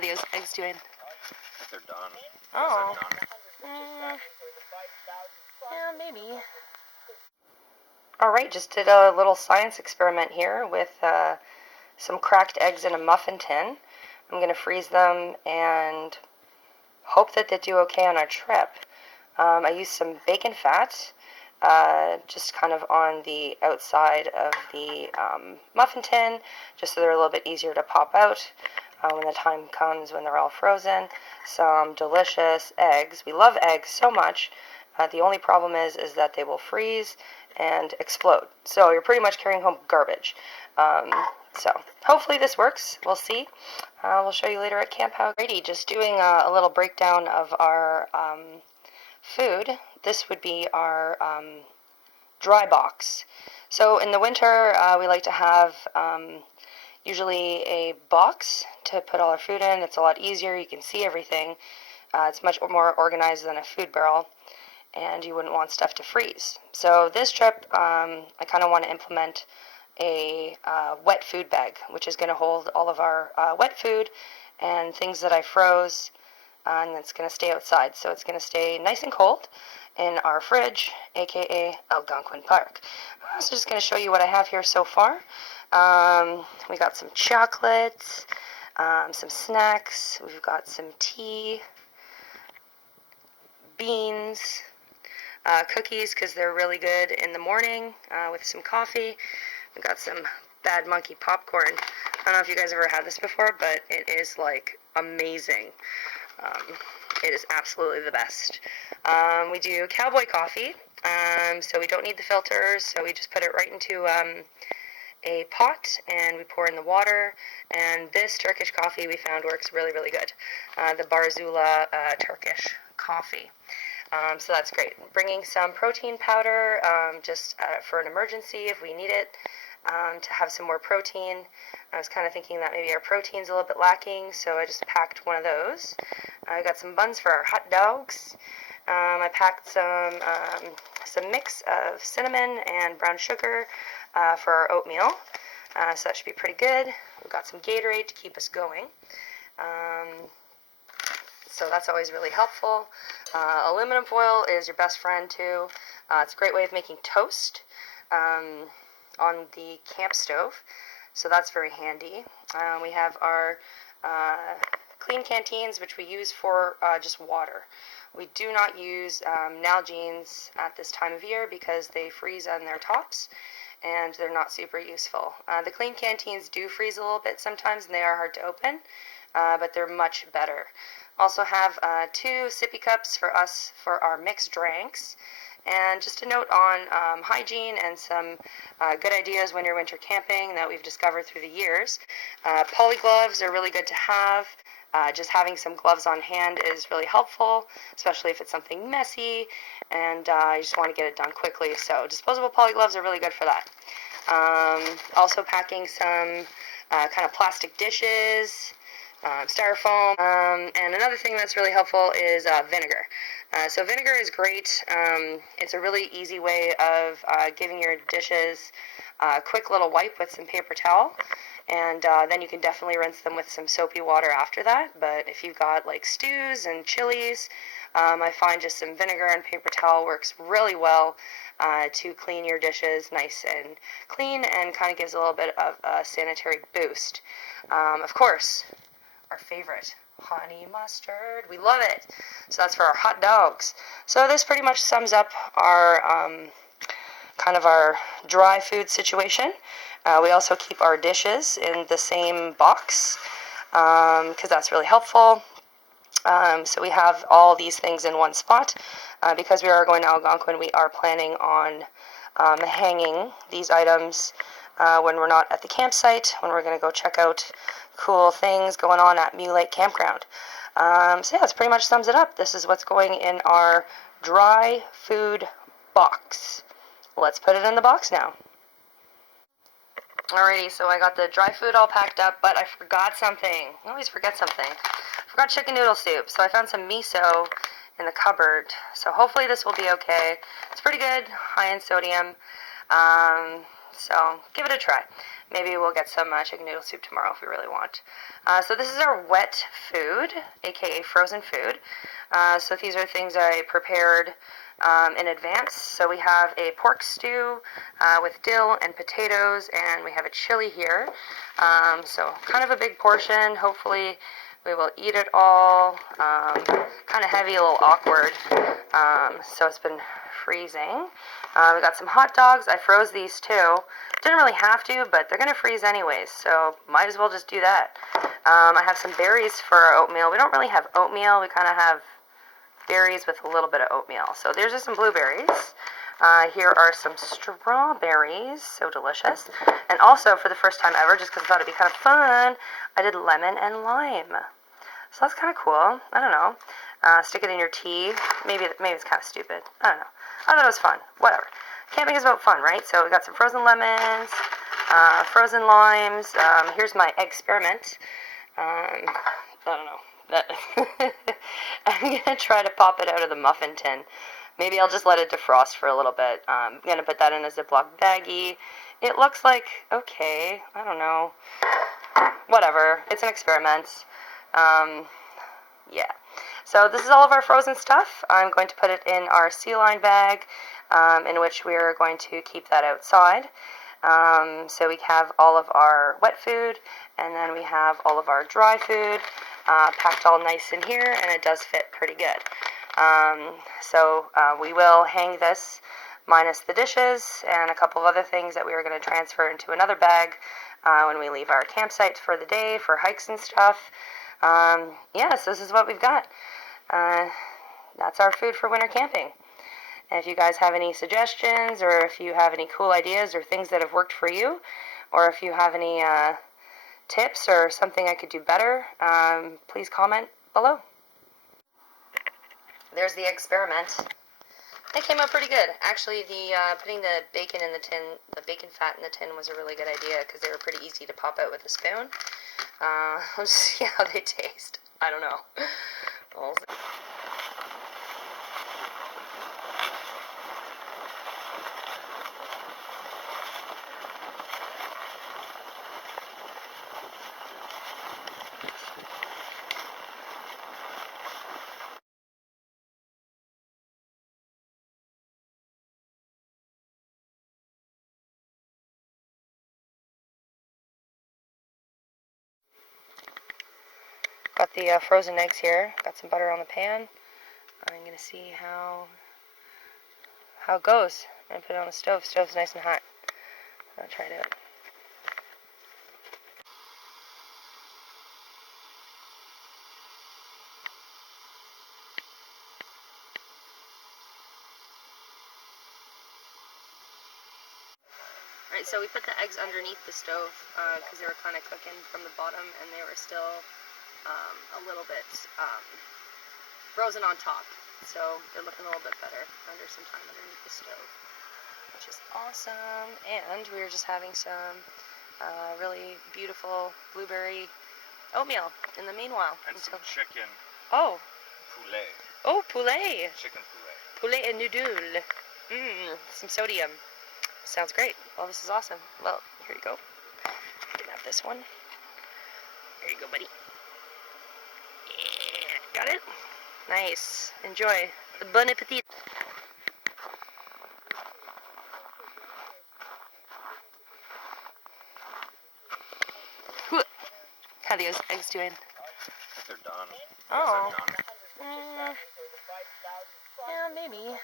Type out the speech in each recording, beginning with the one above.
How are the eggs doing? They're done. Oh. Yeah, maybe. Alright, just did a little science experiment here with some cracked eggs in a muffin tin. I'm going to freeze them and hope that they do okay on our trip. I used some bacon fat, just kind of on the outside of the muffin tin, just so they're a little bit easier to pop out when the time comes when they're all frozen. Some delicious eggs. We love eggs so much. The only problem is that they will freeze and explode. So you're pretty much carrying home garbage. So hopefully this works. We'll see. We'll show you later at camp how. Alrighty, just doing a little breakdown of our food. This would be our dry box. So in the winter, we like to have usually a box to put all our food in. It's a lot easier. You can see everything. It's much more organized than a food barrel, and you wouldn't want stuff to freeze. So this trip, I kind of want to implement a wet food bag, which is going to hold all of our wet food and things that I froze, and it's going to stay outside. So it's going to stay nice and cold in our fridge, aka Algonquin Park. So just going to show you what I have here so far. We got some chocolates, some snacks, we've got some tea, beans, cookies because they're really good in the morning with some coffee. We've got some Bad Monkey popcorn. I don't know if you guys ever had this before, but it is like amazing. It is absolutely the best. We do cowboy coffee, so we don't need the filters, so we just put it right into a pot and we pour in the water, and this Turkish coffee we found works really, really good. The Barzula Turkish coffee. So that's great. Bringing some protein powder just for an emergency if we need it, to have some more protein. I was kind of thinking that maybe our protein's a little bit lacking, so I just packed one of those. I got some buns for our hot dogs. I packed some mix of cinnamon and brown sugar for our oatmeal. So that should be pretty good. We've got some Gatorade to keep us going. So that's always really helpful. Aluminum foil is your best friend too. It's a great way of making toast on the camp stove. So that's very handy. We have our clean canteens, which we use for just water. We do not use Nalgene's at this time of year because they freeze on their tops and they're not super useful. The clean canteens do freeze a little bit sometimes and they are hard to open, but they're much better. Also have 2 sippy cups for us for our mixed drinks. And just a note on hygiene and some good ideas when you're winter camping that we've discovered through the years. Poly gloves are really good to have. Just having some gloves on hand is really helpful, especially if it's something messy and you just want to get it done quickly. So disposable poly gloves are really good for that. Also packing some kind of plastic dishes, styrofoam, and another thing that's really helpful is vinegar. So vinegar is great. It's a really easy way of giving your dishes a quick little wipe with some paper towel, and then you can definitely rinse them with some soapy water after that. But if you've got like stews and chilies, I find just some vinegar and paper towel works really well to clean your dishes nice and clean and kind of gives a little bit of a sanitary boost. Of course, our favorite, honey mustard. We love it. So that's for our hot dogs. So this pretty much sums up our kind of our dry food situation. We also keep our dishes in the same box because that's really helpful. So we have all these things in one spot. Because we are going to Algonquin, we are planning on hanging these items when we're not at the campsite, when we're going to go check out cool things going on at Mew Lake Campground. So yeah, that pretty much sums it up. This is what's going in our dry food box. Let's put it in the box now. Alrighty, so I got the dry food all packed up, but I forgot something. I always forget something. I forgot chicken noodle soup, so I found some miso in the cupboard. So hopefully this will be okay. It's pretty good, high in sodium. So give it a try. Maybe we'll get some chicken noodle soup tomorrow if we really want. So this is our wet food, aka frozen food. So these are things I prepared in advance. So we have a pork stew with dill and potatoes, and we have a chili here. So kind of a big portion. Hopefully we will eat it all. Kind of heavy, a little awkward. So it's been freezing. We got some hot dogs. I froze these too. Didn't really have to, but they're going to freeze anyways, so might as well just do that. I have some berries for our oatmeal. We don't really have oatmeal. We kind of have berries with a little bit of oatmeal. So there's just some blueberries. Here are some strawberries. So delicious. And also, for the first time ever, just because I thought it'd be kind of fun, I did lemon and lime. So that's kind of cool. I don't know. Stick it in your tea. Maybe it's kind of stupid. I don't know. I thought it was fun. Whatever. Camping is about fun, right? So we got some frozen lemons, frozen limes. Here's my experiment. I don't know. I'm going to try to pop it out of the muffin tin. Maybe I'll just let it defrost for a little bit. I'm going to put that in a Ziploc baggie. It looks like, okay, I don't know. Whatever. It's an experiment. Yeah. So this is all of our frozen stuff. I'm going to put it in our sea line bag, in which we are going to keep that outside. So we have all of our wet food, and then we have all of our dry food packed all nice in here, and it does fit pretty good. So we will hang this minus the dishes and a couple of other things that we are going to transfer into another bag when we leave our campsite for the day for hikes and stuff. Yes, this is what we've got. That's our food for winter camping. And if you guys have any suggestions, or if you have any cool ideas or things that have worked for you, or if you have any tips or something I could do better, please comment below. There's the experiment. It came out pretty good. Actually, putting the bacon in the tin, the bacon fat in the tin was a really good idea because they were pretty easy to pop out with a spoon. We'll just see how they taste. I don't know. We'll see. Got the frozen eggs here. Got some butter on the pan. I'm gonna see how it goes. I'm gonna put it on the stove. Stove's nice and hot. I'm gonna try it out. Alright, so we put the eggs underneath the stove because they were kind of cooking from the bottom, and they were still a little bit frozen on top. So they're looking a little bit better under some time underneath the stove, which is awesome. And we were just having some really beautiful blueberry oatmeal in the meanwhile. And some chicken. Oh. Poulet. Oh, poulet. Chicken poulet. Poulet et noodle. Some sodium. Sounds great. Well, this is awesome. Well, here you go. You can have this one. There you go, buddy. Yeah, got it? Nice. Enjoy. Bon appetit. How are these eggs doing? They're done. Oh. They're done. Yeah, maybe.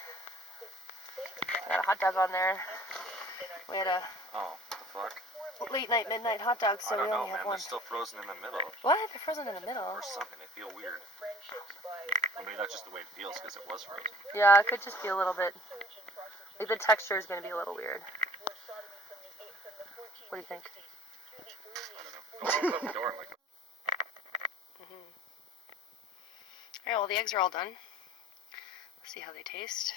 Got a hot dog on there. We had a Fuck. late night, midnight hot dog, so we only have one. They're still frozen in the middle. What? They're frozen in the middle? Or something. They feel weird. I mean, that's just the way it feels because it was frozen. Yeah, it could just be a little bit. Like the texture is going to be a little weird. What do you think? I don't know. Go open the door and Alright, well, the eggs are all done. Let's see how they taste.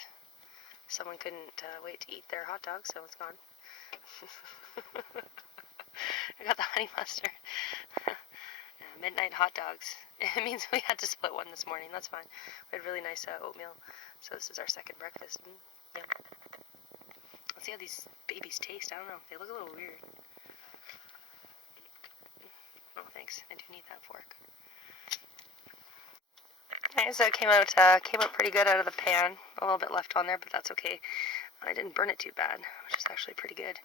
Someone couldn't wait to eat their hot dog, so it's gone. I got the honey mustard. Midnight hot dogs. It means we had to split one this morning. That's fine. We had really nice oatmeal. So this is our second breakfast. Yum. Let's see how these babies taste. I don't know. They look a little weird. Oh, thanks. I do need that fork. Okay, so it came out pretty good out of the pan. A little bit left on there, but that's okay. I didn't burn it too bad, which is actually pretty good.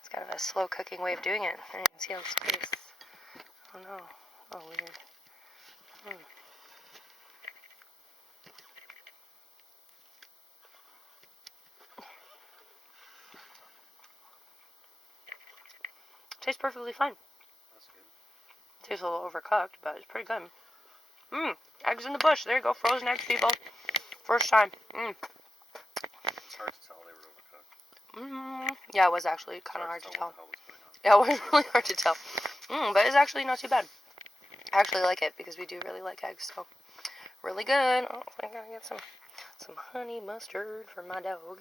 It's kind of a slow cooking way of doing it. And you can see how this tastes. Oh no. Oh, weird. Tastes perfectly fine. That's good. Tastes a little overcooked, but it's pretty good. Eggs in the bush. There you go. Frozen eggs, people. First time. It's hard to tell they were overcooked. Yeah, it was actually kind of hard to tell. What the hell was going on. Yeah, it was really hard to tell. But it's actually not too bad. I actually like it because we do really like eggs, so really good. Oh, I gotta get some honey mustard for my dog.